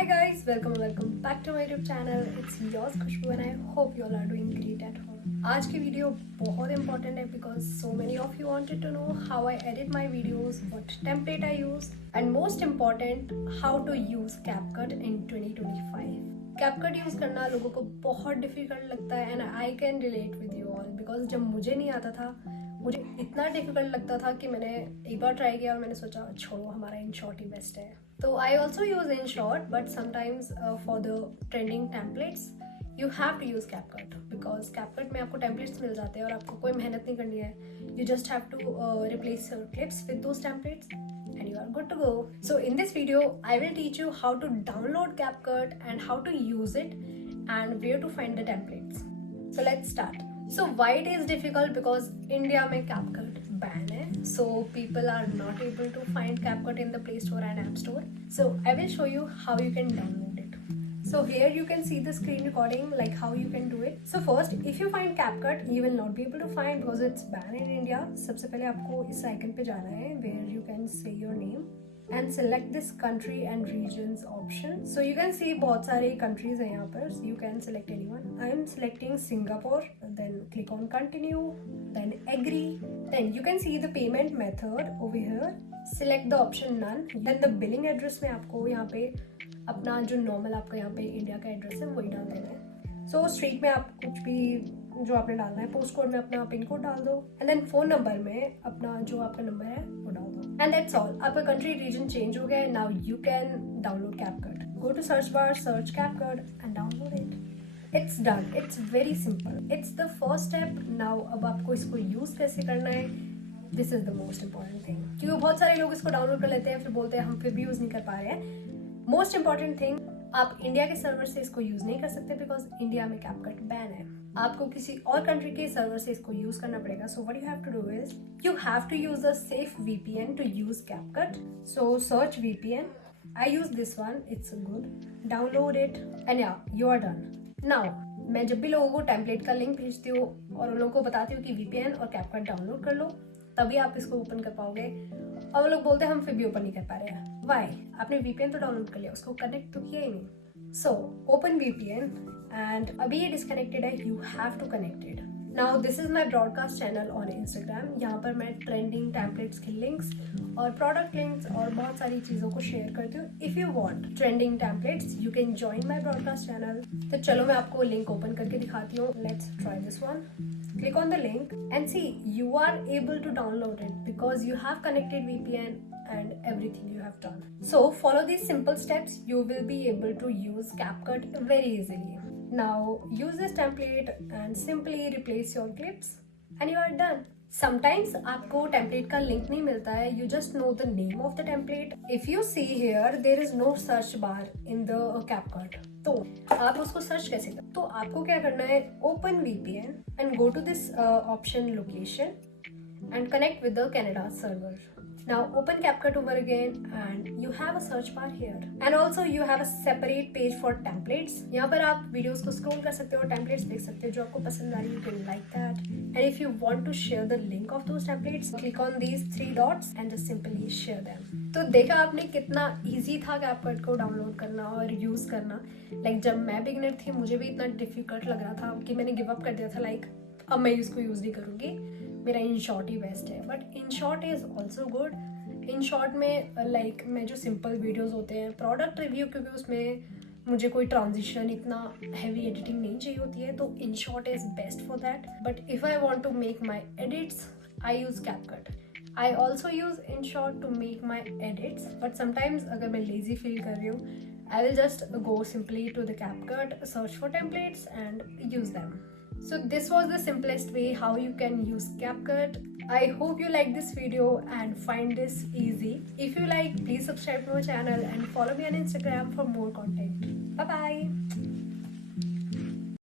Hi guys, welcome back to my YouTube channel. It's yours Khushbu and I hope you all are doing great at home. आज की वीडियो बहुत important है because so many of you wanted to know how I edit my videos, what template I use, and most important, how to use CapCut in 2025. CapCut use करना लोगों को बहुत डिफिकल्ट लगता है and I can relate with you all because जब मुझे नहीं आता था मुझे इतना डिफिकल्ट लगता था कि मैंने एक बार ट्राई किया और मैंने सोचा छोड़ो हमारा InShot ही बेस्ट है. तो I also use InShot but sometimes for the trending templates you have to use CapCut because CapCut में आपको टेम्पलेट्स मिल जाते हैं और आपको कोई मेहनत नहीं करनी है. You just have to replace your clips with those templates and you are good to go. So in this video I will teach you how to download CapCut and how to use it and where to find the templates. So let's start. So why it is difficult? Because India में CapCut ban है, so people are not able to find CapCut in the Play Store and App Store. So I will show you how you can download it. So here you can see the screen recording like how you can do it. So first if you find CapCut you will not be able to find because it's banned in India. सबसे पहले आपको इस आइकन पे जाना है where you can say your name and select this country and regions option. So you can see बहुत सारे countries हैं यहाँ पर. So you can select anyone. I am selecting Singapore. Then click on continue. Then agree. Then you can see the payment method over here. Select the option none. Then the billing address में आपको यहाँ पे अपना जो normal आपका यहाँ पे इंडिया का एड्रेस है वही डाल देना है. So स्ट्रीट में आप कुछ भी जो आपने डालना है, पोस्ट कोड में अपना पिन कोड डाल दो एंड देन फोन नंबर में अपना जो आपका नंबर है वो डाल दो एंड दैट्स ऑल. आपका कंट्री रीजन चेंज हो गया. Now you can download CapCut. Go to search bar, search CapCut and download it. It's done. It's very simple. It's the first step. Now अब आपको इसको यूज कैसे करना है, this is the most important thing. क्योंकि बहुत सारे लोग इसको डाउनलोड कर लेते हैं फिर बोलते हैं हम फिर भी यूज नहीं कर पा रहे हैं. मोस्ट इंपॉर्टेंट थिंग, आप इंडिया के सर्वर से इसको यूज नहीं कर सकते बिकॉज इंडिया में CapCut बैन है. आपको किसी और कंट्री के सर्वर से इसको यूज करना पड़ेगा. So what you have to do is you have to use a safe VPN to use CapCut. So search VPN. I use this one. It's good. Download it and yeah you are done. Now मैं जब भी लोगों को टेम्पलेट का लिंक भेजती हूँ और उन लोगों को बताती हूँ कि VPN और CapCut डाउनलोड कर लो तभी आप इसको ओपन कर पाओगे. और वो लोग बोलते हैं हम फिर भी ओपन नहीं कर पा रहे हैं. वाई? आपने VPN तो डाउनलोड कर लिया, उसको कनेक्ट तो किया ही नहीं. So open VPN and अभी ये disconnected है. You have to connect it. Now this is my broadcast channel on Instagram. यहाँ पर मैं trending templates के links और product links और बहुत सारी चीज़ों को share करती हूँ. If you want trending templates, you can join my broadcast channel. तो चलो मैं आपको link open करके दिखाती हूँ. Let's try this one. Click on the link and see you are able to download it because you have connected VPN and everything you have done. So follow these simple steps. You will be able to use CapCut very easily. Now use this template and simply replace your clips and you are done. Sometimes आपको template का link नहीं मिलता है. You just know the name of the template. If you see here, there is no search bar in the CapCut. तो आप उसको सर्च कैसे करें? तो आपको क्या करना है, open VPN and go to this option location and connect with the Canada server. Now open CapCut over again and you have a search bar here and also you have a separate page for templates. यहाँ पर आप वीडियोस को स्क्रॉल कर सकते हो, टेम्पलेट्स देख सकते हो जो आपको पसंद आ रही है. You can like that and if you want to share the link of those templates, click on these 3 dots and just simply share them. तो देखा आपने कितना इजी था CapCut को डाउनलोड करना और यूज करना. लाइक जब मैं बिगिनर थी मुझे भी इतना डिफिकल्ट लग रहा था कि मैंने गिव अप कर दिया था. लाइक अब मैं इसको यूज नहीं करूँगी, मेरा InShot ही बेस्ट है. But InShot is also good. InShot में लाइक मैं जो सिंपल वीडियोस होते हैं, प्रोडक्ट रिव्यू, क्योंकि उसमें मुझे कोई ट्रांजिशन इतना हैवी एडिटिंग नहीं चाहिए होती है तो InShot is best for that. But if I want to make my edits I use CapCut. I also use InShot to make my edits but sometimes अगर मैं लेजी फील कर रही हूँ I will just go simply to the CapCut, search for templates and use them. So this was the simplest way how you can use CapCut. I hope you like this video and find this easy. If you like, please subscribe to my channel and follow me on Instagram for more content. Bye bye.